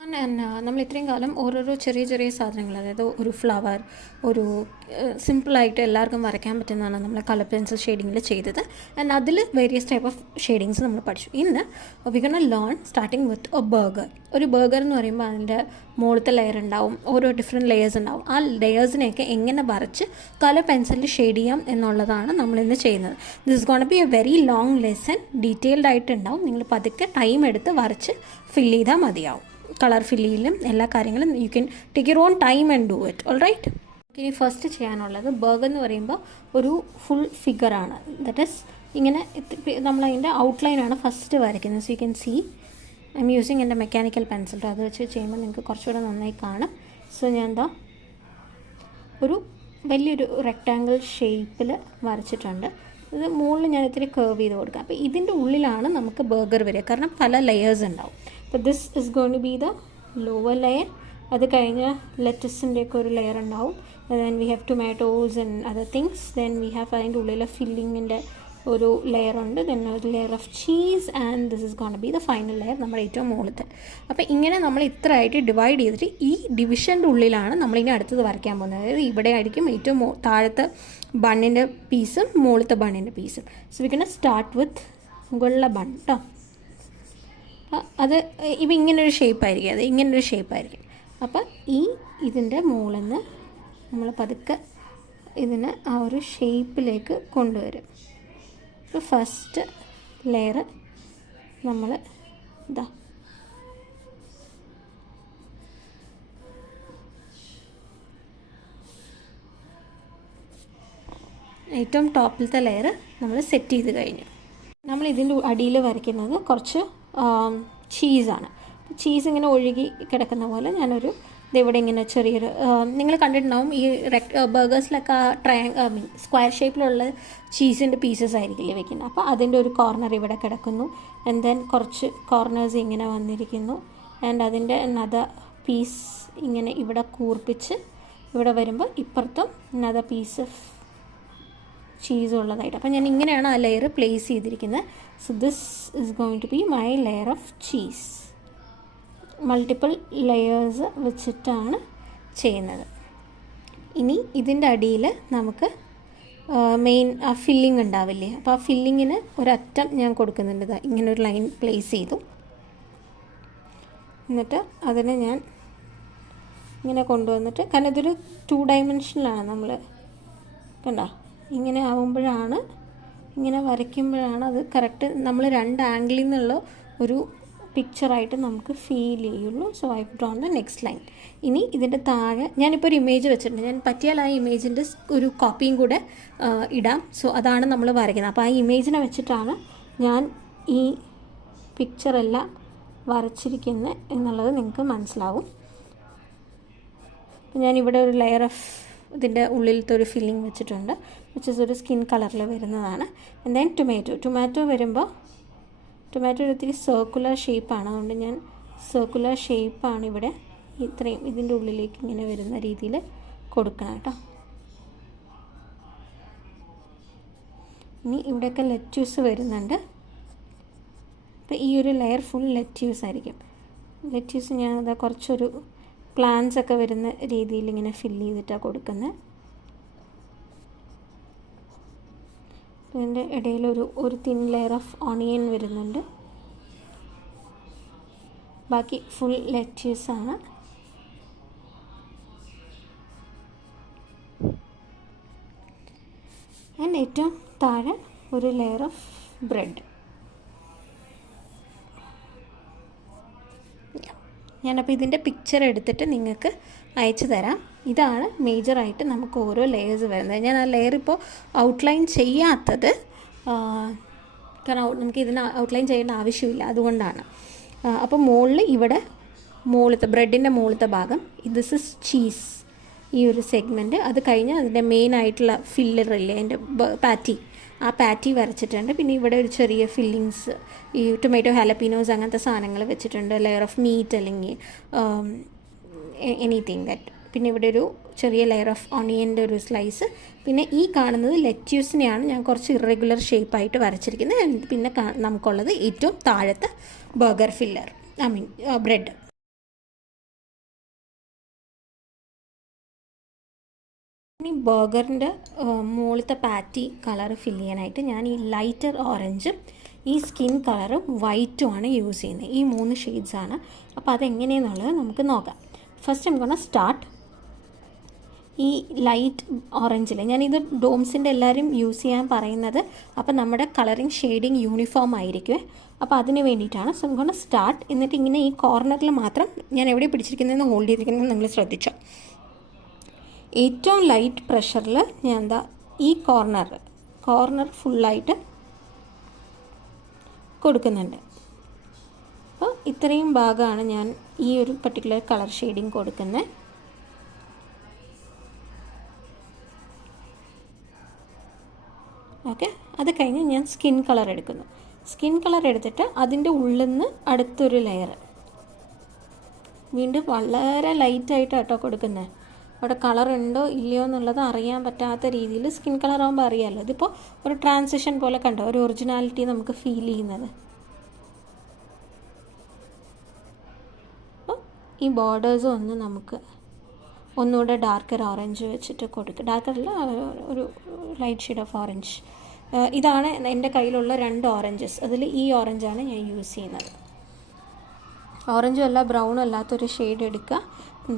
നമ്മൾ ഇത്രയും കാലം ഓരോരോ ചെറിയ ചെറിയ സാധനങ്ങൾ, അതായത് ഒരു ഫ്ലവർ, ഒരു സിമ്പിളായിട്ട് എല്ലാവർക്കും വരയ്ക്കാൻ പറ്റുന്നതാണ് നമ്മൾ കളർ പെൻസിൽ ഷെയ്ഡിങ്ങിൽ ചെയ്തത്. ആൻഡ് അതിൽ വേരിയസ് ടൈപ്പ് ഓഫ് ഷെയ്ഡിങ്സ് നമ്മൾ പഠിച്ചു. ഇന്ന് V gonna learn starting with a burger. ഒരു ബർഗർ എന്ന് പറയുമ്പോൾ അതിൻ്റെ മുകളിലത്തെ ലെയർ ഉണ്ടാവും, ഓരോ ഡിഫറെൻറ്റ് ലെയേഴ്സ് ഉണ്ടാവും. ആ ലെയേഴ്സിനെയൊക്കെ എങ്ങനെ വരച്ച് കളർ പെൻസിലിൽ ഷെയ്ഡ് ചെയ്യാം എന്നുള്ളതാണ് നമ്മളിന്ന് ചെയ്യുന്നത്. This gonna B a very long lesson, detailed ആയിട്ടുണ്ടാവും. നിങ്ങൾ പതുക്കെ ടൈം എടുത്ത് വരച്ച് ഫില്ല് ചെയ്താൽ മതിയാവും. കളർ ഫില്ലിലും എല്ലാ കാര്യങ്ങളും you can take your own time and do it. All right. ഇനി ഫസ്റ്റ് ചെയ്യാനുള്ളത്, ബർഗർ എന്ന് പറയുമ്പോൾ ഒരു ഫുൾ ഫിഗറാണ്. ദാറ്റ് ഈസ് ഇങ്ങനെ നമ്മളതിൻ്റെ ഔട്ട്ലൈനാണ് ഫസ്റ്റ് വരയ്ക്കുന്നത്. So you can see I am using എൻ്റെ മെക്കാനിക്കൽ പെൻസിൽ. അത് വെച്ച് ചെയ്യുമ്പോൾ നിങ്ങൾക്ക് കുറച്ചുകൂടെ നന്നായി കാണാം. സോ ഞാൻ എന്താ ഒരു വലിയൊരു റെക്റ്റാങ്കിൾ ഷേപ്പിൽ വരച്ചിട്ടുണ്ട്. ഇത് മുകളിൽ ഞാൻ ഇത്തിരി കർവ് ചെയ്ത് കൊടുക്കാം. അപ്പോൾ ഇതിൻ്റെ ഉള്ളിലാണ് നമുക്ക് ബർഗർ വരിക, കാരണം പല ലെയേഴ്സ് ഉണ്ടാവും. അപ്പോൾ this is going to be the lower layer. അത് കഴിഞ്ഞ് ലെറ്റസിൻ്റെയൊക്കെ ഒരു ലെയർ ഉണ്ടാവും. Then we have tomatoes and other things. Then we have അതിൻ്റെ ഉള്ളിലെ ഫില്ലിങ്ങിൻ്റെ ഒരു ലെയർ ഉണ്ട്. ദെൻ ഒരു layer of cheese and this is gonna be the final layer, നമ്മുടെ ഏറ്റവും മുകളിലത്തെ. അപ്പോൾ ഇങ്ങനെ നമ്മൾ ഇത്ര ആയിട്ട് ഡിവൈഡ് ചെയ്തിട്ട് ഈ ഡിവിഷൻ്റെ ഉള്ളിലാണ് നമ്മളിനി അടുത്തത് വരയ്ക്കാൻ പോകുന്നത്. അതായത് ഇവിടെ ആയിരിക്കും ഏറ്റവും താഴത്തെ ബണ്ണിൻ്റെ പീസും മുകളിലത്തെ ബണ്ണിൻ്റെ പീസും. So we can start with മുകളിലെ ബൺ കേട്ടോ. അത് ഇപ്പം ഇങ്ങനൊരു ഷേപ്പായിരിക്കും, അത് ഇങ്ങനൊരു ഷേപ്പായിരിക്കും. അപ്പം ഇതിൻ്റെ മുകളിൽ നിന്ന് നമ്മൾ പതുക്കെ ഇതിനെ ആ ഒരു ഷേപ്പിലേക്ക് കൊണ്ടുവരും. ഇപ്പോൾ ഫസ്റ്റ് ലെയർ നമ്മൾ ഇതാ ഏറ്റവും ടോപ്പിലത്തെ ലെയർ നമ്മൾ സെറ്റ് ചെയ്ത് കഴിഞ്ഞു. നമ്മൾ ഇതിൻ്റെ അടിയിൽ വരയ്ക്കുന്നത് കുറച്ച് ചീസാണ്. ചീസ് ഇങ്ങനെ ഒഴുകി കിടക്കുന്ന പോലെ ഞാനൊരു ഇതിവിടെ ഇങ്ങനെ ചെറിയൊരു, നിങ്ങൾ കണ്ടിട്ടുണ്ടാവും ഈ ബർഗേഴ്സിലൊക്കെ സ്ക്വയർ ഷേപ്പിലുള്ള ചീസിൻ്റെ പീസസ് ആയിരിക്കില്ലേ വെക്കുന്നത്. അപ്പോൾ അതിൻ്റെ ഒരു കോർണർ ഇവിടെ കിടക്കുന്നു. ആൻഡ് ദെൻ കുറച്ച് കോർണേഴ്സ് ഇങ്ങനെ വന്നിരിക്കുന്നു. ആൻഡ് അതിൻ്റെ നദർ പീസ് ഇങ്ങനെ ഇവിടെ കൂർപ്പിച്ച് ഇവിടെ വരുമ്പോൾ ഇപ്പുറത്തും നദർ പീസ് ഓഫ് ചീസ് ഉള്ളതായിട്ട്. അപ്പോൾ ഞാൻ ഇങ്ങനെയാണ് ആ ലെയർ പ്ലേസ് ചെയ്തിരിക്കുന്നത്. So this is going to be my layer of cheese. Multiple layers വെച്ചിട്ടാണ് ചെയ്യുന്നത്. ഇനി ഇതിൻ്റെ അടിയിൽ നമുക്ക് മെയിൻ ആ ഫില്ലിംഗ് ഉണ്ടാവില്ലേ, അപ്പോൾ ആ ഫില്ലിങ്ങിന് ഒരറ്റം ഞാൻ കൊടുക്കുന്നുണ്ട്. ഇങ്ങനെ ഒരു ലൈൻ പ്ലേസ് ചെയ്തു. എന്നിട്ട് അതിനെ ഞാൻ ഇങ്ങനെ കൊണ്ടുവന്നിട്ട്, കാരണം ഇതൊരു 2 ഡയമെൻഷനിലാണ് നമ്മൾ കണ്ടോ, ഇങ്ങനെ ആവുമ്പോഴാണ്, ഇങ്ങനെ വരയ്ക്കുമ്പോഴാണ് അത് കറക്റ്റ് നമ്മൾ 2 ആംഗിളിൽ നിന്നുള്ള ഒരു പിക്ചറായിട്ട് നമുക്ക് ഫീൽ ചെയ്യുള്ളൂ. So I drone the next line. ഇനി ഇതിൻ്റെ താഴെ ഞാനിപ്പോൾ ഒരു ഇമേജ് വെച്ചിട്ടുണ്ട്. ഞാൻ പറ്റിയാൽ ആ ഇമേജിൻ്റെ ഒരു കോപ്പിയും കൂടെ ഇടാം. സോ അതാണ് നമ്മൾ വരയ്ക്കുന്നത്. അപ്പോൾ ആ ഇമേജിനെ വെച്ചിട്ടാണ് ഞാൻ ഈ പിക്ചറെല്ലാം വരച്ചിരിക്കുന്നത് എന്നുള്ളത് നിങ്ങൾക്ക് മനസ്സിലാവും. ഞാനിവിടെ ഒരു ലെയർ ഓഫ് ഇതിൻ്റെ ഉള്ളിലത്തെ ഒരു ഫില്ലിംഗ് വെച്ചിട്ടുണ്ട്, വിച്ച് ഇസ് ഒരു സ്കിൻ കളറിൽ വരുന്നതാണ്. ആൻഡ് ദെൻ ടൊമാറ്റോ വരുമ്പോൾ ടൊമാറ്റോ ഒത്തിരി സർക്കുലർ ഷേപ്പാണ്. അതുകൊണ്ട് ഞാൻ സർക്കുലർ ഷേപ്പാണ് ഇവിടെ ഇത്രയും ഇതിൻ്റെ ഉള്ളിലേക്ക് ഇങ്ങനെ വരുന്ന രീതിയിൽ കൊടുക്കണം കേട്ടോ. ഇനി ഇവിടെയൊക്കെ ലെറ്റ്യൂസ് വരുന്നുണ്ട്. അപ്പോൾ ഈ ഒരു ലെയർ ഫുൾ ലെറ്റ്യൂസ് ആയിരിക്കും. ലെറ്റ്യൂസ് ഞാൻ അതാ കുറച്ചൊരു പ്ലാന്റ്സ് ഒക്കെ വരുന്ന രീതിയിൽ ഇങ്ങനെ ഫില്ല് ചെയ്തിട്ടാണ് കൊടുക്കുന്നത്. ഇതിൻ്റെ ഇടയിലൊരു തിൻ ലെയർ ഓഫ് ഓണിയൻ വരുന്നുണ്ട്. ബാക്കി ഫുൾ ലെറ്റ്യൂസാണ്. ആൻഡ് ഏറ്റവും താഴെ ഒരു ലെയർ ഓഫ് ബ്രെഡ്. ഞാനപ്പോൾ ഇതിൻ്റെ പിക്ചർ എടുത്തിട്ട് നിങ്ങൾക്ക് അയച്ചു തരാം. ഇതാണ് മേജറായിട്ട് നമുക്ക് ഓരോ ലെയേഴ്സ് വരുന്നത്. ഞാൻ ആ ലെയർ ഇപ്പോൾ ഔട്ട്ലൈൻ ചെയ്യാത്തത് കാരണം നമുക്ക് ഇതിന് ഔട്ട്ലൈൻ ചെയ്യേണ്ട ആവശ്യമില്ല, അതുകൊണ്ടാണ്. അപ്പോൾ മുകളിൽ ഇവിടെ മുകളിലത്തെ ബ്രെഡിൻ്റെ മുകളിലത്തെ ഭാഗം, ദിസ് ഇസ് ചീസ്, ഈ ഒരു സെഗ്മെൻറ്റ്. അത് കഴിഞ്ഞ് അതിൻ്റെ മെയിൻ ആയിട്ടുള്ള ഫില്ലറില്ലേ, അതിൻ്റെ ആ പാറ്റി വരച്ചിട്ടുണ്ട്. പിന്നെ ഇവിടെ ഒരു ചെറിയ ഫില്ലിങ്സ്, ഈ ടൊമാറ്റോ ഹാലപ്പീനോസ് അങ്ങനത്തെ സാധനങ്ങൾ വെച്ചിട്ടുണ്ട്. ലെയർ ഓഫ് മീറ്റ് അല്ലെങ്കിൽ എനിത്തിങ് ദാറ്റ്. പിന്നെ ഇവിടെ ഒരു ചെറിയ ലെയർ ഓഫ് ഓണിയൻ്റെ ഒരു സ്ലൈസ്. പിന്നെ ഈ കാണുന്നത് ലെറ്റ്യൂസിനെയാണ് ഞാൻ കുറച്ച് ഇറഗുലർ ഷേപ്പായിട്ട് വരച്ചിരിക്കുന്നത്. പിന്നെ നമുക്കുള്ളത് ഏറ്റവും താഴത്തെ ബർഗർ ഫില്ലർ, ബ്രെഡ്. ഇനി ബർഗറിൻ്റെ മുകളിലത്തെ പാറ്റി കളർ ഫില്ല് ചെയ്യാനായിട്ട് ഞാൻ ഈ ലൈറ്റർ ഓറഞ്ചും ഈ സ്കിൻ കളറും വൈറ്റുമാണ് യൂസ് ചെയ്യുന്നത്. ഈ 3 ഷെയ്ഡ്സാണ്. അപ്പോൾ അതെങ്ങനെയെന്നുള്ളത് നമുക്ക് നോക്കാം. ഫസ്റ്റ് നമുക്ക് സ്റ്റാർട്ട് ഈ ലൈറ്റ് ഓറഞ്ചിൽ. ഞാനിത് ഡോംസിൻ്റെ എല്ലാവരും യൂസ് ചെയ്യാൻ പറയുന്നത് അപ്പോൾ നമ്മുടെ കളറിങ് ഷെയ്ഡിങ് യൂണിഫോം ആയിരിക്കും. അപ്പോൾ അതിന് വേണ്ടിയിട്ടാണ്. സോ നമുക്ക് സ്റ്റാർട്ട്. എന്നിട്ട് ഇങ്ങനെ ഈ കോർണറിൽ മാത്രം ഞാൻ എവിടെ പിടിച്ചിരിക്കുന്നതെന്ന് ഹോൾഡ് ചെയ്തിരിക്കുന്നത് നിങ്ങൾ ശ്രദ്ധിച്ചോ. ഏറ്റവും ലൈറ്റ് പ്രഷറിൽ ഞാൻ ഈ കോർണർ ഫുള്ളായിട്ട് കൊടുക്കുന്നുണ്ട്. അപ്പോൾ ഇത്രയും ഭാഗമാണ് ഞാൻ ഈ ഒരു പർട്ടിക്കുലർ കളർ ഷെയ്ഡിങ് കൊടുക്കുന്നത്. ഓക്കെ, അത് കഴിഞ്ഞ് ഞാൻ സ്കിൻ കളർ എടുക്കുന്നു. സ്കിൻ കളർ എടുത്തിട്ട് അതിൻ്റെ ഉള്ളിൽ നിന്ന് അടുത്തൊരു ലെയർ വീണ്ടും വളരെ ലൈറ്റായിട്ടാണ് കേട്ടോ കൊടുക്കുന്നത്. അവിടെ കളർ ഉണ്ടോ ഇല്ലയോ എന്നുള്ളത് അറിയാൻ പറ്റാത്ത രീതിയിൽ സ്കിൻ കളർ ആകുമ്പോൾ അറിയാമല്ലോ. ഇതിപ്പോൾ ഒരു ട്രാൻസിഷൻ പോലെ കണ്ടോ, ഒരു ഒറിജിനാലിറ്റി നമുക്ക് ഫീൽ ചെയ്യുന്നത്. അപ്പോൾ ഈ ബോർഡേഴ്സ് ഒന്ന് നമുക്ക് ഒന്നുകൂടെ ഡാർക്കർ ഓറഞ്ച് വെച്ചിട്ട് കൊടുക്കുക. ഡാർക്കറല്ല, ഒരു ലൈറ്റ് ഷെയ്ഡ് ഓഫ് ഓറഞ്ച്. ഇതാണ് എൻ്റെ കയ്യിലുള്ള 2 ഓറഞ്ചസ്. അതിൽ ഈ ഓറഞ്ചാണ് ഞാൻ യൂസ് ചെയ്യുന്നത്. ഓറഞ്ചും അല്ല ബ്രൗണും അല്ലാത്തൊരു ഷെയ്ഡ് എടുക്കുക.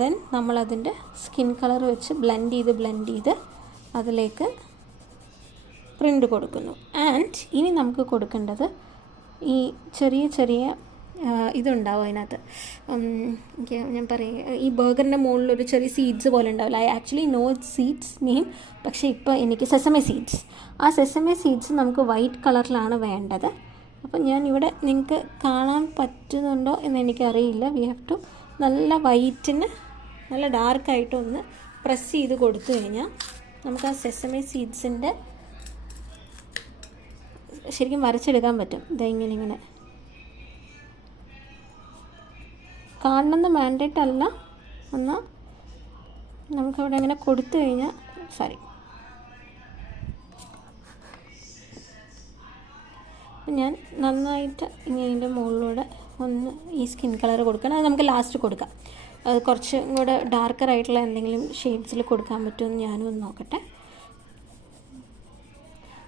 ദെൻ നമ്മളതിൻ്റെ സ്കിൻ കളർ വെച്ച് ബ്ലെൻഡ് ചെയ്ത് അതിലേക്ക് പ്രിൻ്റ് കൊടുക്കുന്നു. ആൻഡ് ഇനി നമുക്ക് കൊടുക്കേണ്ടത് ഈ ചെറിയ ഇതുണ്ടാവും അതിനകത്ത്. ഞാൻ പറയുക, ഈ ബർഗറിൻ്റെ മുകളിലൊരു ചെറിയ സീഡ്സ് പോലെ ഉണ്ടാവില്ല. I actually know seeds name, പക്ഷേ ഇപ്പോൾ എനിക്ക് സെസമെ സീഡ്സ്. ആ സെസമെ സീഡ്സ് നമുക്ക് വൈറ്റ് കളറിലാണ് വേണ്ടത്. അപ്പം ഞാനിവിടെ നിങ്ങൾക്ക് കാണാൻ പറ്റുന്നുണ്ടോ എന്ന് എനിക്കറിയില്ല. വി ഹാവ് ടു നല്ല വൈറ്റിന് നല്ല ഡാർക്കായിട്ടൊന്ന് പ്രസ് ചെയ്ത് കൊടുത്തു കഴിഞ്ഞാൽ നമുക്ക് ആ സെസമെ സീഡ്സിൻ്റെ ശരിക്കും വരച്ചെടുക്കാൻ പറ്റും. ഇങ്ങനെ കാണണമെന്ന് മാൻഡേറ്റ് അല്ല. എന്നാൽ നമുക്കവിടെ അങ്ങനെ കൊടുത്തു കഴിഞ്ഞാൽ ഞാൻ നന്നായിട്ട് ഇങ്ങനെ മുകളിലൂടെ ഒന്ന് ഈ സ്കിൻ കളർ കൊടുക്കണം. അത് നമുക്ക് ലാസ്റ്റ് കൊടുക്കാം. അത് കുറച്ചും കൂടെ ഡാർക്കറായിട്ടുള്ള എന്തെങ്കിലും ഷെയ്ഡ്സിൽ കൊടുക്കാൻ പറ്റുമെന്ന് ഞാനും ഒന്ന് നോക്കട്ടെ.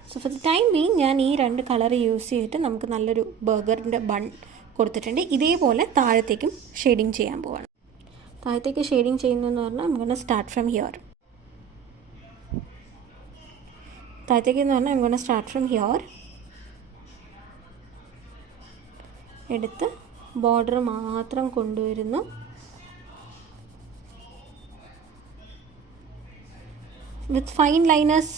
So for the time being ഞാൻ ഈ 2 കളർ യൂസ് ചെയ്തിട്ട് നമുക്ക് നല്ലൊരു ബർഗറിൻ്റെ ബൺ കൊടുത്തിട്ടുണ്ട്. ഇതേപോലെ താഴത്തേക്കും ഷെയ്ഡിങ് ചെയ്യാൻ പോവാണ്. താഴത്തേക്ക് ഷെയ്ഡിങ് ചെയ്യുന്നതെന്ന് പറഞ്ഞാൽ നമുക്ക് start from here. Start from here എടുത്ത് ബോർഡർ മാത്രം കൊണ്ടുവരുന്നു. വിത്ത് ഫൈൻ ലൈനേഴ്സ്,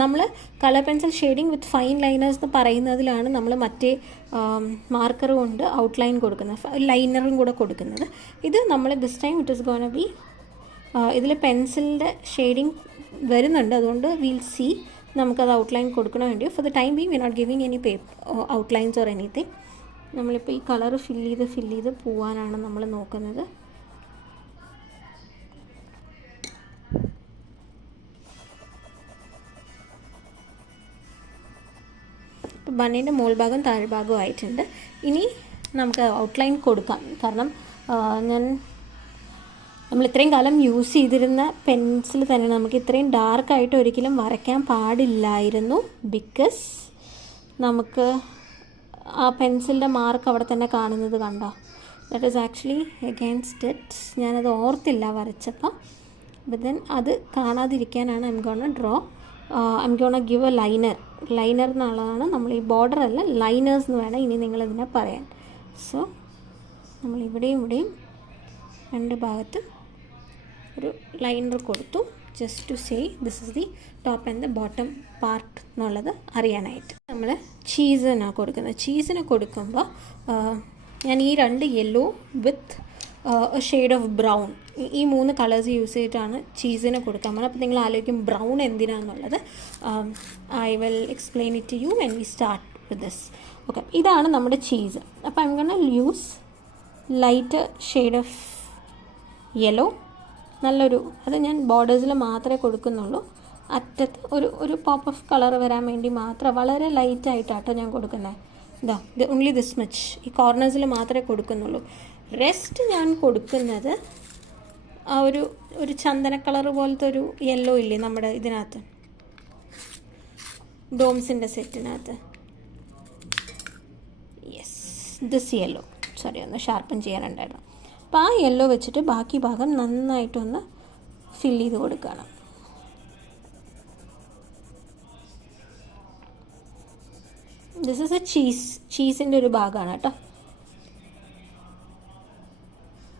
നമ്മൾ കളർ പെൻസിൽ ഷെയ്ഡിങ് വിത്ത് ഫൈൻ ലൈനേഴ്സ് എന്ന് പറയുന്നതിലാണ് നമ്മൾ മറ്റേ മാർക്കർ കൊണ്ട് ഔട്ട്ലൈൻ കൊടുക്കുന്നത്, ലൈനറും കൂടെ കൊടുക്കുന്നത്. ഇത് നമ്മൾ this time it is gonna B ഇതിൽ പെൻസിലിൻ്റെ ഷെയ്ഡിങ് വരുന്നുണ്ട്. അതുകൊണ്ട് വിൽ സി നമുക്കത് ഔട്ട്ലൈൻ കൊടുക്കണോ വേണ്ടിയോ. For the time being we not giving any outlines or anything. നമ്മളിപ്പോൾ ഈ കളർ ഫില്ല് ചെയ്ത് പോവാനാണ് നമ്മൾ നോക്കുന്നത്. ബണ്ണിൻ്റെ മുകൾ ഭാഗം താഴ്ഭാഗവും ആയിട്ടുണ്ട്. ഇനി നമുക്ക് ഔട്ട്ലൈൻ കൊടുക്കാം. കാരണം നമ്മൾ ഇത്രയും കാലം യൂസ് ചെയ്തിരുന്ന പെൻസിൽ തന്നെ നമുക്ക് ഇത്രയും ഡാർക്കായിട്ട് ഒരിക്കലും വരയ്ക്കാൻ പാടില്ലായിരുന്നു. ബിക്കോസ് നമുക്ക് ആ പെൻസിലിൻ്റെ മാർക്ക് അവിടെ തന്നെ കാണുന്നത് കണ്ടോ. That is actually against it. ഞാനത് ഓർത്തില്ല വരച്ചപ്പോൾ. ബട്ട് ദെൻ അത് കാണാതിരിക്കാനാണ് I am gonna give a liner എന്നുള്ളതാണ്. നമ്മൾ ഈ ബോർഡർ അല്ല, ലൈനേഴ്സ് എന്ന് വേണം ഇനി നിങ്ങളിതിനെ പറയാൻ. സോ നമ്മൾ ഇവിടെയും 2 ഭാഗത്തും ഒരു ലൈനർ കൊടുത്തു, just to say this is the top and the bottom part എന്നുള്ളത് അറിയാനായിട്ട്. നമ്മൾ ചീസിനാണ് കൊടുക്കുന്നത്. ചീസിന് കൊടുക്കുമ്പോൾ ഞാൻ ഈ 2 yellow with shade of brown, ഈ 3 കളേഴ്സ് യൂസ് ചെയ്തിട്ടാണ് ചീസിന് കൊടുക്കാൻ പോകുന്നത്. അപ്പോൾ നിങ്ങൾ ആലോചിക്കും ബ്രൗൺ എന്തിനാണെന്നുള്ളത്. I will explain it to you when we start with this. Okay, ഇതാണ് നമ്മുടെ ചീസ്. അപ്പോൾ I am gonna use light shade of yellow. അത് ഞാൻ ബോർഡേഴ്സിൽ മാത്രമേ കൊടുക്കുന്നുള്ളൂ. അറ്റത്ത് ഒരു പോപ്പ് ഓഫ് കളർ വരാൻ വേണ്ടി മാത്രം വളരെ ലൈറ്റായിട്ടാട്ടോ ഞാൻ കൊടുക്കുന്നത്. Only this much. ഈ കോർണേഴ്സിൽ മാത്രമേ കൊടുക്കുന്നുള്ളൂ. റെസ്റ്റ് ഞാൻ കൊടുക്കുന്നത് ആ ഒരു ചന്ദന കളർ പോലത്തെ ഒരു യെല്ലോ ഇല്ലേ നമ്മുടെ ഇതിനകത്ത്, ഡോംസിൻ്റെ സെറ്റിനകത്ത്. യെസ്, ദിസ് യെല്ലോ, സോറി ഒന്ന് ഷാർപ്പൻ ചെയ്യാനുണ്ടായിരുന്നു. അപ്പോൾ ആ യെല്ലോ വെച്ചിട്ട് ബാക്കി ഭാഗം നന്നായിട്ടൊന്ന് ഫില്ല് ചെയ്ത് കൊടുക്കണം. ദിസ് ഈസ് എ ചീസിൻ്റെ ഒരു ഭാഗമാണ് കേട്ടോ.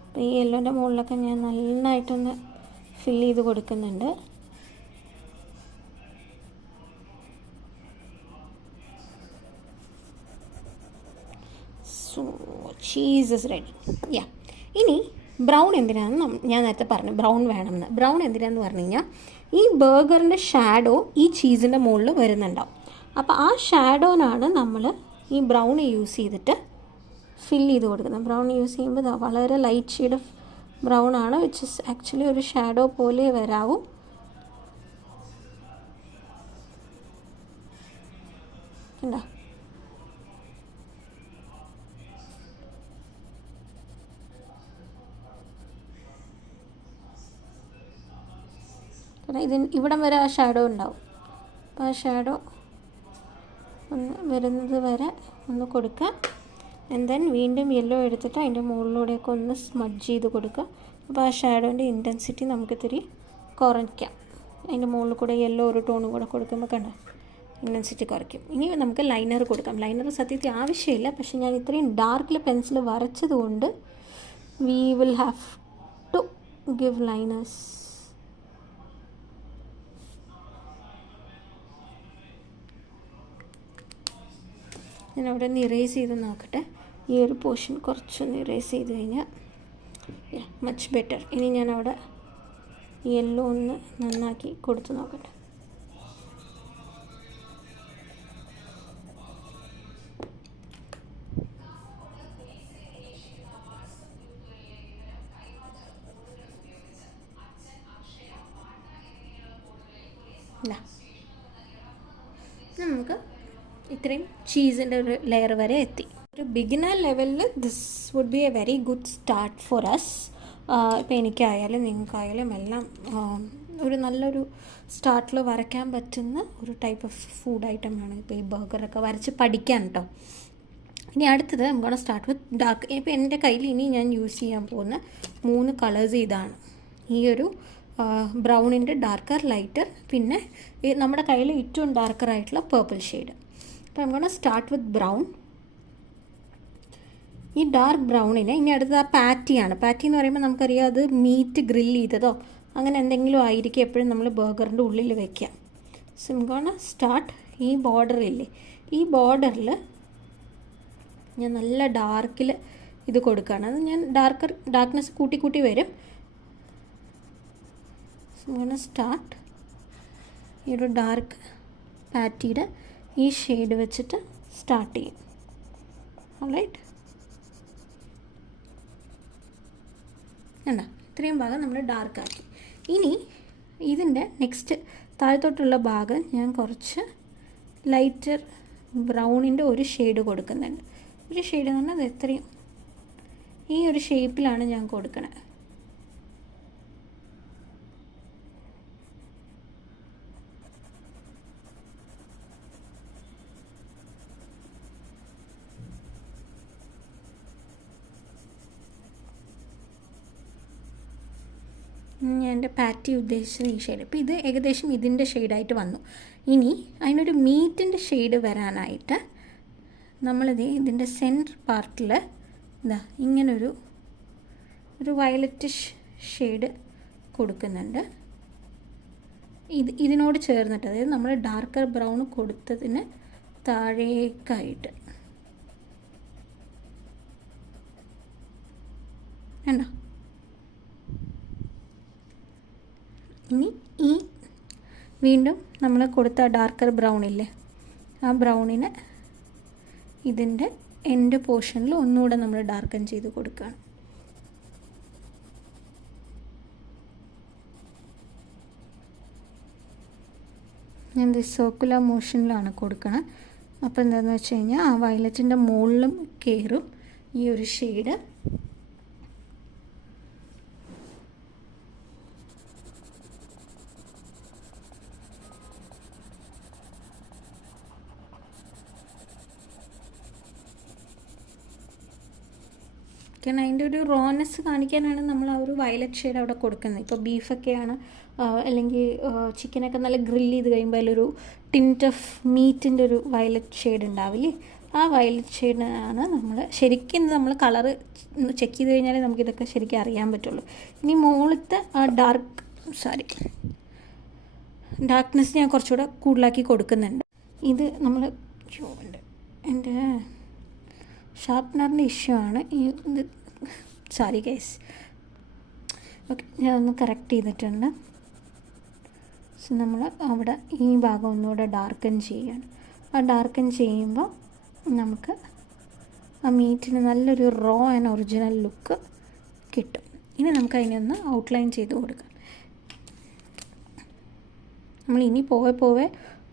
അപ്പോൾ ഈ യെല്ലോൻ്റെ മുകളിലൊക്കെ ഞാൻ നന്നായിട്ടൊന്ന് ഫില്ല് ചെയ്ത് കൊടുക്കുന്നുണ്ട്. So cheese is ready. Yeah, ഇനി ബ്രൗൺ എന്തിനാണെന്ന് ഞാൻ നേരത്തെ പറഞ്ഞു, ബ്രൗൺ വേണമെന്ന്. ബ്രൗൺ എന്തിനാന്ന് പറഞ്ഞു കഴിഞ്ഞാൽ ഈ ബർഗറിൻ്റെ ഷാഡോ ഈ ചീസിൻ്റെ മുകളിൽ വരുന്നുണ്ടാവും. അപ്പോൾ ആ ഷാഡോനാണ് നമ്മൾ ഈ ബ്രൗൺ യൂസ് ചെയ്തിട്ട് ഫില്ല് ചെയ്ത് കൊടുക്കുന്നത്. ബ്രൗൺ യൂസ് ചെയ്യുമ്പോൾ വളരെ ലൈറ്റ് ഷെയ്ഡ് ഓഫ് ബ്രൗൺ ആണ്, വിച്ച് ഇസ് ആക്ച്വലി ഒരു ഷാഡോ പോലെ വരാവും. എന്താ ഇവിടം വരെ ആ ഷാഡോ ഉണ്ടാവും. അപ്പോൾ ആ ഷാഡോ ഒന്ന് വരുന്നത് വരെ ഒന്ന് കൊടുക്കുക. ആൻഡ് ദെൻ വീണ്ടും യെല്ലോ എടുത്തിട്ട് അതിൻ്റെ മുകളിലൂടെയൊക്കെ ഒന്ന് സ്മഡ്ജ് ചെയ്ത് കൊടുക്കുക. അപ്പോൾ ആ ഷാഡോൻ്റെ ഇൻറ്റൻസിറ്റി നമുക്ക് ഇത്തിരി കുറയ്ക്കാം. അതിൻ്റെ മുകളിൽ കൂടെ യെല്ലോ ഒരു ടോണും കൂടെ കൊടുക്കുമ്പോൾ കണ്ടോ ഇൻറ്റൻസിറ്റി കുറയ്ക്കും. ഇനി നമുക്ക് ലൈനർ കൊടുക്കാം. ലൈനർ സത്യത്തിൽ ആവശ്യമില്ല, പക്ഷേ ഞാൻ ഇത്രയും ഡാർക്കിൽ പെൻസിൽ വരച്ചത് കൊണ്ട് we will have to give liners. ഞാനവിടെ ഒന്ന് ഇറേസ് ചെയ്ത് നോക്കട്ടെ. ഈ ഒരു പോർഷൻ കുറച്ചൊന്ന് ഇറേസ് ചെയ്ത് കഴിഞ്ഞാൽ മച്ച് ബെറ്റർ. ഇനി ഞാനവിടെ യെല്ലോ ഒന്ന് നന്നാക്കി കൊടുത്ത് നോക്കട്ടെ. നമുക്ക് ഇത്രയും ചീസിൻ്റെ ഒരു ലെയർ വരെ എത്തി. ഒരു ബിഗിനർ ലെവലിൽ this would be a very good start for us. ഇപ്പോൾ എനിക്കായാലും നിങ്ങൾക്കായാലും എല്ലാം ഒരു നല്ലൊരു സ്റ്റാർട്ടിൽ വരയ്ക്കാൻ പറ്റുന്ന ഒരു ടൈപ്പ് ഓഫ് ഫുഡ് ഐറ്റമാണ് ഇപ്പോൾ ഈ ബർഗറൊക്കെ വരച്ച് പഠിക്കാൻ കേട്ടോ. ഇനി അടുത്തത് നമുക്ക് സ്റ്റാർട്ട് വിത്ത് ഡാർക്ക്. ഇപ്പോൾ എൻ്റെ കയ്യിൽ ഇനി ഞാൻ യൂസ് ചെയ്യാൻ പോകുന്ന 3 കളേഴ്സ് ഇതാണ്. ഈ ഒരു ബ്രൗണിൻ്റെ ഡാർക്കർ, ലൈറ്റർ, പിന്നെ നമ്മുടെ കയ്യിൽ ഏറ്റവും ഡാർക്കർ ആയിട്ടുള്ള പേർപ്പിൾ ഷെയ്ഡ്. അപ്പോൾ നമുക്ക് സ്റ്റാർട്ട് വിത്ത് ബ്രൗൺ. ഈ ഡാർക്ക് ബ്രൗണിനെ ഇനി അടുത്തത് ആ പാറ്റിയാണ്. പാറ്റി എന്ന് പറയുമ്പോൾ നമുക്കറിയാം അത് മീറ്റ് ഗ്രില്ല് ചെയ്തതോ അങ്ങനെ എന്തെങ്കിലും ആയിരിക്കും എപ്പോഴും നമ്മൾ ബർഗറിൻ്റെ ഉള്ളിൽ വയ്ക്കാം. സോ നമുക്ക് സ്റ്റാർട്ട് ഈ ബോർഡറില്ലേ, ഈ ബോർഡറിൽ ഞാൻ നല്ല ഡാർക്കിൽ ഇത് കൊടുക്കുകയാണ്. അത് ഞാൻ ഡാർക്ക്നെസ് കൂട്ടി വരും. സോ സ്റ്റാർട്ട് ഈ ഒരു ഡാർക്ക് പാറ്റിയുടെ ഈ ഷെയ്ഡ് വെച്ചിട്ട് സ്റ്റാർട്ട് ചെയ്യും. ഓൾറൈറ്റ്, കണ്ടോ ഇത്രയും ഭാഗം നമ്മൾ ഡാർക്കാക്കി. ഇനി ഇതിൻ്റെ നെക്സ്റ്റ് താഴത്തോട്ടുള്ള ഭാഗം ഞാൻ കുറച്ച് ലൈറ്റർ ബ്രൗണിൻ്റെ ഒരു ഷെയ്ഡ് കൊടുക്കുന്നുണ്ട്. ഒരു ഷെയ്ഡ് എന്ന് പറഞ്ഞാൽ അത് എത്രയും ഈ ഒരു ഷേപ്പിലാണ് ഞാൻ കൊടുക്കണത്. ഞാൻ എൻ്റെ പാറ്റി ഉദ്ദേശിച്ചത് ഈ ഷെയ്ഡ്. ഇപ്പോൾ ഇത് ഏകദേശം ഇതിൻ്റെ ഷെയ്ഡായിട്ട് വന്നു. ഇനി അതിനൊരു മീറ്റിൻ്റെ ഷെയ്ഡ് വരാനായിട്ട് നമ്മളിത് ഇതിൻ്റെ സെൻറ്റർ പാർട്ടിൽ ഇതാ ഇങ്ങനൊരു വയലറ്റിഷ് ഷെയ്ഡ് കൊടുക്കുന്നുണ്ട്. ഇതിനോട് ചേർന്നിട്ട്, അതായത് നമ്മൾ ഡാർക്കർ ബ്രൗൺ കൊടുത്തതിന് താഴേക്കായിട്ട് വേണ്ട. ഇനി ഈ വീണ്ടും നമ്മൾ കൊടുത്ത ഡാർക്കർ ബ്രൗൺ ഇല്ലേ, ആ ബ്രൗണിന് ഇതിൻ്റെ എൻഡ് പോർഷനിൽ ഒന്നുകൂടെ നമ്മൾ ഡാർക്കൻ ചെയ്ത് കൊടുക്കുകയാണ്. ഞാൻ ഇത് സർക്കുലർ മോഷനിലാണ് കൊടുക്കണം. അപ്പോൾ എന്താണെന്ന് വെച്ച് കഴിഞ്ഞാൽ ആ വയലറ്റിൻ്റെ മുകളിലും കയറും ഈ ഒരു ഷെയ്ഡ്. കാരണം അതിൻ്റെ ഒരു റോനെസ് കാണിക്കാനാണ് നമ്മൾ ആ ഒരു വയലറ്റ് ഷെയ്ഡ് അവിടെ കൊടുക്കുന്നത്. ഇപ്പോൾ ബീഫൊക്കെയാണ് അല്ലെങ്കിൽ ചിക്കനൊക്കെ നല്ല ഗ്രില്ല് ചെയ്ത് കഴിയുമ്പോൾ അതിലൊരു ടിൻറ്റ് ഓഫ് മീറ്റിൻ്റെ ഒരു വയലറ്റ് ഷെയ്ഡ് ഉണ്ടാവില്ലേ, ആ വയലറ്റ് ഷെയ്ഡിനാണ് നമ്മൾ ശരിക്കും നമ്മൾ കളറ് ചെക്ക് ചെയ്ത് കഴിഞ്ഞാലേ നമുക്കിതൊക്കെ ശരിക്കും അറിയാൻ പറ്റുള്ളൂ. ഇനി മുകളിലത്തെ ആ ഡാർക്ക്നെസ് ഞാൻ കുറച്ചുകൂടെ കൂടുതലാക്കി കൊടുക്കുന്നുണ്ട്. ഇത് നമ്മൾ എൻ്റെ ഷാർപ്പ്നറിൻ്റെ ഇഷ്യൂ ആണ് ഇത്. Sorry guys. ഓക്കെ, ഞാനൊന്ന് കറക്റ്റ് ചെയ്തിട്ടുണ്ട്. സോ നമ്മൾ അവിടെ ഈ ഭാഗം ഒന്നുകൂടെ ഡാർക്കൻ ചെയ്യാണ്. ആ ഡാർക്കൻ ചെയ്യുമ്പോൾ നമുക്ക് ആ മീറ്റിന് നല്ലൊരു റോ ആൻഡ് ഒറിജിനൽ ലുക്ക് കിട്ടും. ഇനി നമുക്ക് അതിനൊന്ന് ഔട്ട്ലൈൻ ചെയ്ത് കൊടുക്കാം. നമ്മൾ ഇനി പോവെ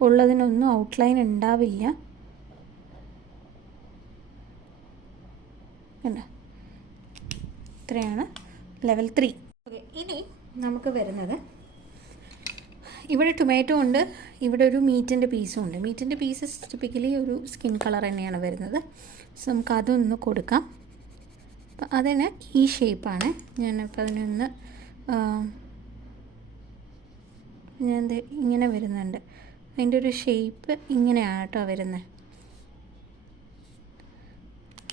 ഉള്ളതിനൊന്നും ഔട്ട്ലൈൻ ഉണ്ടാവില്ല. കണ്ടോ, ഇത്രയാണ് ലെവൽ 3. ഓക്കെ, ഇനി നമുക്ക് വരുന്നത് ഇവിടെ ടൊമാറ്റോ ഉണ്ട്, ഇവിടെ ഒരു മീറ്റിൻ്റെ പീസും ഉണ്ട്. മീറ്റിൻ്റെ പീസസ് ടിപ്പിക്കലി ഒരു സ്കിൻ കളർ തന്നെയാണ് വരുന്നത്. സോ നമുക്ക് അതൊന്ന് കൊടുക്കാം. അപ്പം അതിന് ഈ ഷേപ്പാണ്. ഞാനപ്പോൾ അതിനൊന്ന് ഞാൻ ഇങ്ങനെ വരുന്നുണ്ട്. അതിൻ്റെ ഒരു ഷേപ്പ് ഇങ്ങനെയാണ് കേട്ടോ വരുന്നത്.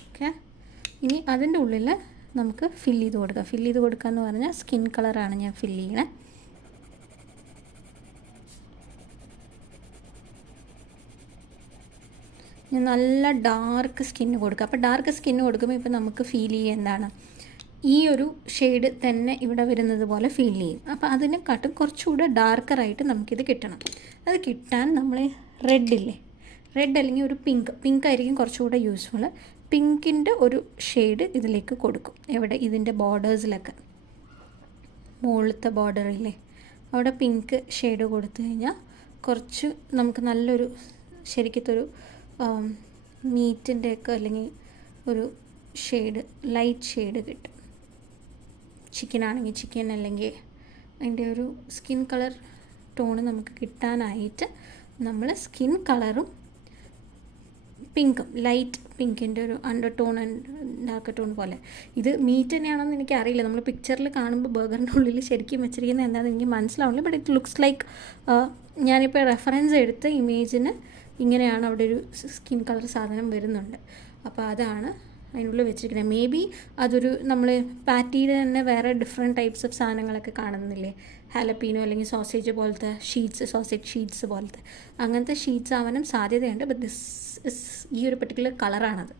ഓക്കെ, ഇനി അതിൻ്റെ ഉള്ളിൽ നമുക്ക് ഫില്ല് ചെയ്ത് കൊടുക്കാം. ഫില്ല് ചെയ്ത് കൊടുക്കുക എന്ന് പറഞ്ഞാൽ സ്കിൻ കളറാണ് ഞാൻ ഫില്ല് ചെയ്യണേ. ഞാൻ നല്ല ഡാർക്ക് സ്കിന്ന് കൊടുക്കുക. അപ്പോൾ ഡാർക്ക് സ്കിന്ന് കൊടുക്കുമ്പോൾ ഇപ്പോൾ നമുക്ക് ഫീൽ ചെയ്യുക എന്താണ്, ഈ ഒരു ഷെയ്ഡ് തന്നെ ഇവിടെ വരുന്നത് പോലെ ഫീൽ ചെയ്യും. അപ്പോൾ അതിനെക്കാട്ടും കുറച്ചുകൂടെ ഡാർക്കറായിട്ട് നമുക്കിത് കിട്ടണം. അത് കിട്ടാൻ നമ്മൾ റെഡ് അല്ലെങ്കിൽ ഒരു പിങ്ക് ആയിരിക്കും കുറച്ചുകൂടെ യൂസ്ഫുൾ. പിങ്കിൻ്റെ ഒരു ഷെയ്ഡ് ഇതിലേക്ക് കൊടുക്കും. എവിടെ, ഇതിൻ്റെ ബോർഡേഴ്സിലൊക്കെ മുകളിലത്തെ ബോർഡറില്ലേ അവിടെ പിങ്ക് ഷെയ്ഡ് കൊടുത്തു കഴിഞ്ഞാൽ കുറച്ച് നമുക്ക് നല്ലൊരു ശരിക്കത്തൊരു മീറ്റിൻ്റെയൊക്കെ അല്ലെങ്കിൽ ഒരു ഷെയ്ഡ്, ലൈറ്റ് ഷെയ്ഡ് കിട്ടും. ചിക്കനാണെങ്കിൽ ചിക്കൻ, അല്ലെങ്കിൽ അതിൻ്റെ ഒരു സ്കിൻ കളർ ടോണ് നമുക്ക് കിട്ടാനായിട്ട് നമ്മൾ സ്കിൻ കളറും പിങ്കും, ലൈറ്റ് പിങ്കിൻ്റെ ഒരു under tone and dark tone പോലെ. ഇത് മീറ്റ് തന്നെയാണെന്ന് എനിക്കറിയില്ല. നമ്മൾ പിക്ചറിൽ കാണുമ്പോൾ ബർഗറിൻ്റെ ഉള്ളിൽ ശരിക്കും വെച്ചിരിക്കുന്നത് എന്താണെന്ന് എനിക്ക് മനസ്സിലാവില്ല. ബട്ട് ഇറ്റ് ലുക്സ് ലൈക്ക് ഞാനിപ്പോൾ റെഫറൻസ് എടുത്ത ഇമേജിന് ഇങ്ങനെയാണ് അവിടെ ഒരു സ്കിൻ കളർ സാധനം വരുന്നുണ്ട്. അപ്പോൾ അതാണ് അതിനുള്ളിൽ വെച്ചിരിക്കുന്നത്. മേ ബി അതൊരു നമ്മൾ പാറ്റിയുടെ തന്നെ വേറെ ഡിഫറെൻറ്റ് ടൈപ്സ് ഓഫ് സാധനങ്ങളൊക്കെ കാണുന്നില്ലേ, ഹാലപ്പീനോ അല്ലെങ്കിൽ സോസേജ് പോലത്തെ ഷീറ്റ്സ്, സോസേജ് ഷീറ്റ്സ് പോലത്തെ അങ്ങനത്തെ ഷീറ്റ്സ് ആവാനും സാധ്യതയുണ്ട്. ബട്ട് ദിസ് ഇസ് ഈ ഒരു പെർട്ടിക്കുലർ കളറാണത്.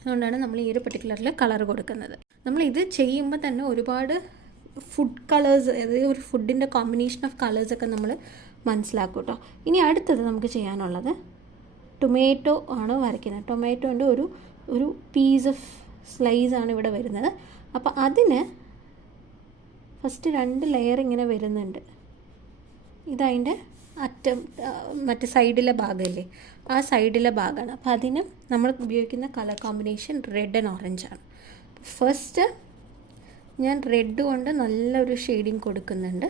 അതുകൊണ്ടാണ് നമ്മൾ ഈ ഒരു പെർട്ടിക്കുലറിൽ കളർ കൊടുക്കുന്നത്. നമ്മൾ ഇത് ചെയ്യുമ്പോൾ തന്നെ ഒരുപാട് ഫുഡ് കളേഴ്സ്, അതായത് ഒരു ഫുഡിൻ്റെ കോമ്പിനേഷൻ ഓഫ് കളേഴ്സൊക്കെ നമ്മൾ മനസ്സിലാക്കും കേട്ടോ. ഇനി അടുത്തത് നമുക്ക് ചെയ്യാനുള്ളത് ടൊമാറ്റോ ആണ് വരയ്ക്കുന്നത്. ടൊമാറ്റോൻ്റെ ഒരു പീസ് ഓഫ് സ്ലൈസാണ് ഇവിടെ വരുന്നത്. അപ്പോൾ അതിന് ഫസ്റ്റ് 2 ലെയർ ഇങ്ങനെ വരുന്നുണ്ട്. ഇതതിൻ്റെ അറ്റം മറ്റേ സൈഡിലെ ഭാഗമല്ലേ, ആ സൈഡിലെ ഭാഗമാണ്. അപ്പോൾ അതിന് നമ്മൾ ഉപയോഗിക്കുന്ന കളർ കോമ്പിനേഷൻ റെഡ് ആൻഡ് ഓറഞ്ചാണ്. ഫസ്റ്റ് ഞാൻ റെഡ് കൊണ്ട് നല്ലൊരു ഷെയ്ഡിങ് കൊടുക്കുന്നുണ്ട്.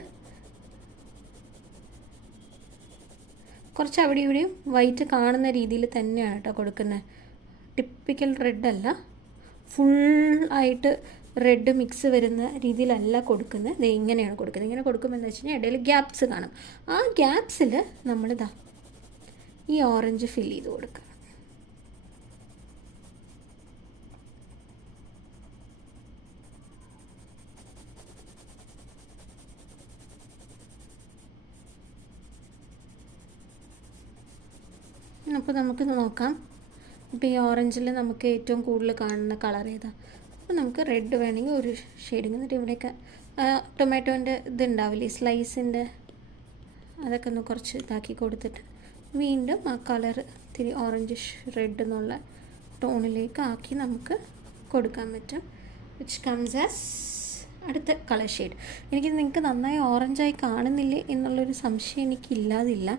കുറച്ച് അവിടെ ഇവിടെയും വൈറ്റ് കാണുന്ന രീതിയിൽ തന്നെയാണ് കേട്ടോ കൊടുക്കുന്നത്. ടിപ്പിക്കൽ റെഡല്ല, ഫുള്ളായിട്ട് റെഡ് മിക്സ് വരുന്ന രീതിയിലല്ല കൊടുക്കുന്നത്. ഇത് ഇങ്ങനെയാണ് കൊടുക്കുന്നത്. ഇങ്ങനെ കൊടുക്കുമ്പോൾ എന്താ വെച്ച് കഴിഞ്ഞാൽ ഇടയിൽ ഗ്യാപ്സ് കാണും. ആ ഗ്യാപ്സിൽ നമ്മളിതാ ഈ ഓറഞ്ച് ഫില്ല് ചെയ്ത് കൊടുക്കുക. അപ്പോൾ നമുക്ക് നോക്കാം. ഇപ്പോൾ ഈ ഓറഞ്ചിൽ നമുക്ക് ഏറ്റവും കൂടുതൽ കാണുന്ന കളർ ഏതാ. അപ്പോൾ നമുക്ക് റെഡ് വേണമെങ്കിൽ ഒരു ഷെയ്ഡിങ്, എന്നിട്ട് ഇവിടെയൊക്കെ ടൊമാറ്റോൻ്റെ ഇതുണ്ടാവില്ലേ സ്ലൈസിൻ്റെ, അതൊക്കെ ഒന്ന് കുറച്ച് ഇതാക്കി കൊടുത്തിട്ട് വീണ്ടും ആ കളർ ഇത്തിരി ഓറഞ്ചിഷ് റെഡ് എന്നുള്ള ടോണിലേക്ക് ആക്കി നമുക്ക് കൊടുക്കാൻ പറ്റും. വിച്ച് കംസ് ആസ് അടുത്ത കളർ ഷെയ്ഡ്. എനിക്ക് നിങ്ങൾക്ക് നന്നായി ഓറഞ്ചായി കാണുന്നില്ലേ എന്നുള്ളൊരു സംശയം എനിക്കില്ലാതില്ല.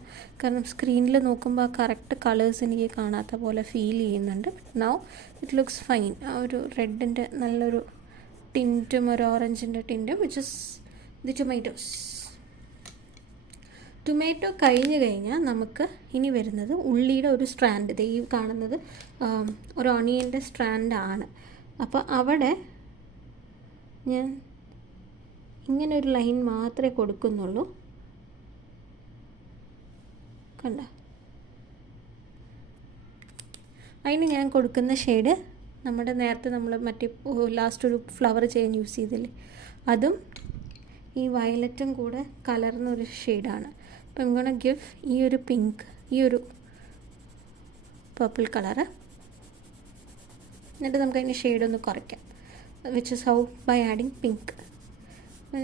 കാരണം സ്ക്രീനിൽ നോക്കുമ്പോൾ ആ കറക്റ്റ് കളേഴ്സ് എനിക്ക് കാണാത്ത പോലെ ഫീൽ ചെയ്യുന്നുണ്ട്. Now it looks fine. ആ ഒരു റെഡിൻ്റെ നല്ലൊരു ടിൻറ്റും ഒരു ഓറഞ്ചിൻ്റെ ടിൻറ്റും which is the tomatoes. Tomato കഴിഞ്ഞ് കഴിഞ്ഞാൽ നമുക്ക് ഇനി വരുന്നത് ഉള്ളിയുടെ ഒരു സ്ട്രാൻഡ്. ഇത് ഈ കാണുന്നത് ഒരു ഓണിയൻ്റെ സ്ട്രാൻഡാണ്. അപ്പോൾ അവിടെ ഞാൻ ഇങ്ങനെ ഒരു ലൈൻ മാത്രമേ കൊടുക്കുന്നുള്ളൂ. കണ്ട, അതിന് ഞാൻ കൊടുക്കുന്ന ഷെയ്ഡ് നമ്മുടെ നേരത്തെ നമ്മൾ മറ്റേ ലാസ്റ്റ് ഒരു ഫ്ലവർ ചെയ്യാൻ യൂസ് ചെയ്തില്ലേ, അതും ഈ വയലറ്റും കൂടെ കലർന്നൊരു ഷെയ്ഡാണ്. അപ്പോൾ I'm gonna give ഈ ഒരു പിങ്ക്, ഈ ഒരു പർപ്പിൾ കളറ്, എന്നിട്ട് നമുക്ക് അതിൻ്റെ ഷെയ്ഡൊന്ന് കുറയ്ക്കാം. Which is how by adding pink.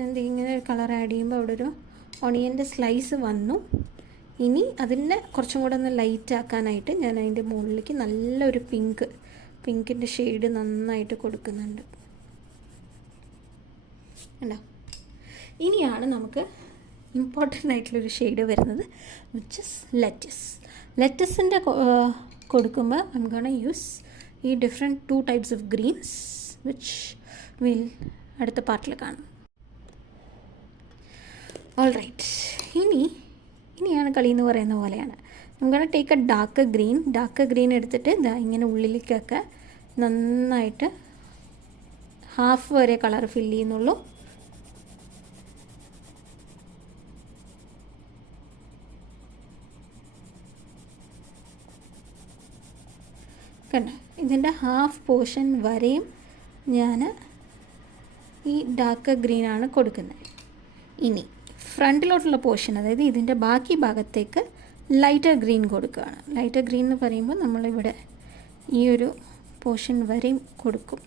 എന്ത് ഇങ്ങനെ ഒരു കളർ ആഡ് ചെയ്യുമ്പോൾ അവിടെ ഒരു ഓണിയൻ്റെ സ്ലൈസ് വന്നു. ഇനി അതിനെ കുറച്ചും കൂടെ ഒന്ന് ലൈറ്റ് ആക്കാനായിട്ട് ഞാൻ അതിൻ്റെ മുകളിലേക്ക് നല്ലൊരു പിങ്കിൻ്റെ ഷെയ്ഡ് നന്നായിട്ട് കൊടുക്കുന്നുണ്ട്. കണ്ടോ? ഇനിയാണ് നമുക്ക് ഇമ്പോർട്ടൻ്റ് ആയിട്ടുള്ളൊരു ഷെയ്ഡ് വരുന്നത്, വിച്ച് ഇസ് ലെറ്റസിൻ്റെ കൊടുക്കുമ്പോൾ ഐ എം ഗോണ യൂസ് ഈ different 2 types of greens which will അടുത്ത പാർട്ടിൽ കാണും. ഓൾ റൈറ്റ്, ഇനിയാണ് കളി എന്ന് പറയുന്ന പോലെയാണ്. നമുക്ക് ടേക്ക് എ ഡാർക്ക് ഗ്രീൻ എടുത്തിട്ട് ഇതാ ഇങ്ങനെ ഉള്ളിലേക്കൊക്കെ നന്നായിട്ട് ഹാഫ് വരെ കളർ ഫില്ല് ചെയ്യുന്നുള്ളൂ. കണ്ട, ഇതിൻ്റെ ഹാഫ് പോർഷൻ വരെയും ഞാൻ ഈ ഡാർക്ക് ഗ്രീനാണ് കൊടുക്കുന്നത്. ഇനി ഫ്രണ്ടിലോട്ടുള്ള പോർഷൻ, അതായത് ഇതിൻ്റെ ബാക്കി ഭാഗത്തേക്ക് ലൈറ്റർ ഗ്രീൻ കൊടുക്കുകയാണ്. ലൈറ്റർ ഗ്രീൻ എന്ന് പറയുമ്പോൾ നമ്മളിവിടെ ഈ ഒരു പോർഷൻ വരെയും കൊടുക്കും.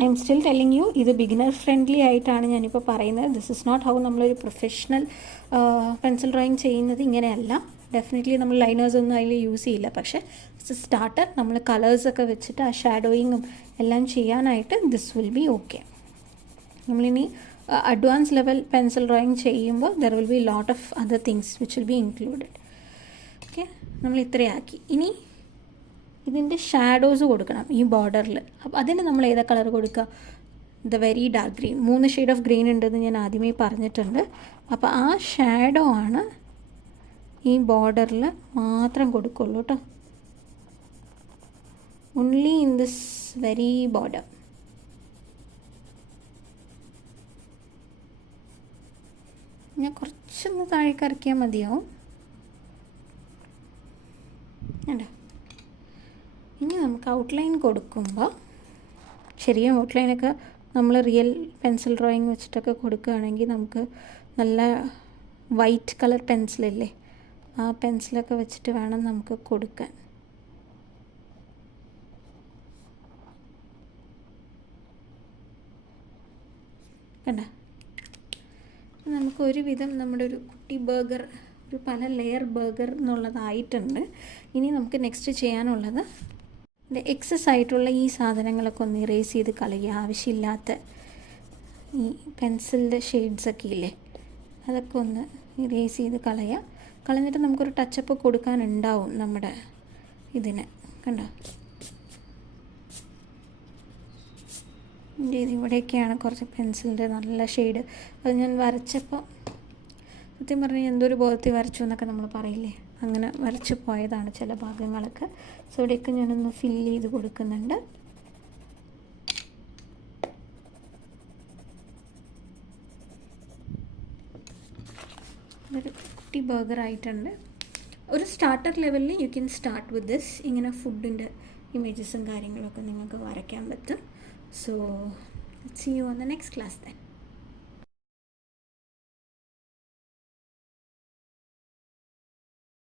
I am still telling you, ഇത് ബിഗിനർ ഫ്രണ്ട്ലി ആയിട്ടാണ് ഞാനിപ്പോൾ പറയുന്നത്. ദിസ് ഇസ് നോട്ട് ഹൗ നമ്മളൊരു പ്രൊഫഷണൽ പെൻസിൽ ഡ്രോയിങ് ചെയ്യുന്നത് ഇങ്ങനെയല്ല. ഡെഫിനറ്റ്ലി നമ്മൾ ലൈനേഴ്സ് ഒന്നും അതിൽ യൂസ് ചെയ്യില്ല. പക്ഷേ സ്റ്റാർട്ടർ നമ്മൾ കളേഴ്സൊക്കെ വെച്ചിട്ട് ആ ഷാഡോയിങ്ങും എല്ലാം ചെയ്യാനായിട്ട് ദിസ് വിൽ ബി ഓക്കെ. നമ്മളിനി അഡ്വാൻസ് ലെവൽ പെൻസിൽ ഡ്രോയിങ് ചെയ്യുമ്പോൾ there will be lot of other things which will be included. Okay, നമ്മൾ ഇത്രയാക്കി. ഇനി ഇതിൻ്റെ ഷാഡോസ് കൊടുക്കണം ഈ ബോർഡറിൽ. അപ്പോൾ അതിന് നമ്മൾ ഏതാ കളർ കൊടുക്കുക? The very dark green. 3 shade of green ഉണ്ടെന്ന് ഞാൻ ആദ്യമേ പറഞ്ഞിട്ടുണ്ട്. അപ്പോൾ ആ ഷാഡോ ആണ് ഈ ബോർഡറിൽ മാത്രം കൊടുക്കുള്ളൂ കേട്ടോ. Only in this very border. ഞാൻ കുറച്ചൊന്ന് താഴേക്ക് ഇറക്കിയാൽ മതിയാവും. വേണ്ട, ഇനി നമുക്ക് ഔട്ട്ലൈൻ കൊടുക്കുമ്പോൾ ചെറിയ ഔട്ട്ലൈനൊക്കെ നമ്മൾ റിയൽ പെൻസിൽ ഡ്രോയിങ് വെച്ചിട്ടൊക്കെ കൊടുക്കുകയാണെങ്കിൽ നമുക്ക് നല്ല വൈറ്റ് കളർ പെൻസിലില്ലേ, ആ പെൻസിലൊക്കെ വെച്ചിട്ട് വേണം നമുക്ക് കൊടുക്കാൻ. കണ്ട, നമുക്ക് ഒരുവിധം നമ്മുടെ ഒരു കുട്ടി ബർഗർ, ഒരു പല ലെയർ ബർഗർ എന്നുള്ളതായിട്ടുണ്ട്. ഇനി നമുക്ക് നെക്സ്റ്റ് ചെയ്യാനുള്ളത് എക്സസ് ആയിട്ടുള്ള ഈ സാധനങ്ങളൊക്കെ ഒന്ന് ഇറേസ് ചെയ്ത് കളയുക. ആവശ്യമില്ലാത്ത ഈ പെൻസിലിൻ്റെ ഷെയ്ഡ്സൊക്കെ ഇല്ലേ, അതൊക്കെ ഒന്ന് ഇറേസ് ചെയ്ത് കളഞ്ഞിട്ട് നമുക്കൊരു ടച്ചപ്പ് കൊടുക്കാനുണ്ടാവും നമ്മുടെ ഇതിന്. കണ്ടോ, ഇവിടെയൊക്കെയാണ് കുറച്ച് പെൻസിലിൻ്റെ നല്ല ഷെയ്ഡ്. അത് ഞാൻ വരച്ചപ്പോൾ സത്യം പറഞ്ഞാൽ എന്തൊരു ബോധത്തിൽ വരച്ചു എന്നൊക്കെ നമ്മൾ പറയില്ലേ, അങ്ങനെ വരച്ച് പോയതാണ് ചില ഭാഗങ്ങളൊക്കെ. സോ ഇവിടെയൊക്കെ ഞാനൊന്ന് ഫില്ല് ചെയ്ത് കൊടുക്കുന്നുണ്ട്. ഇതൊരു കുട്ടി ബർഗർ ആയിട്ടുണ്ട്. ഒരു സ്റ്റാർട്ടർ ലെവലിൽ you can start with this. ഇങ്ങനെ ഫുഡിൻ്റെ ഇമേജസും കാര്യങ്ങളൊക്കെ നിങ്ങൾക്ക് വരയ്ക്കാൻ പറ്റും. So see you on the next class then.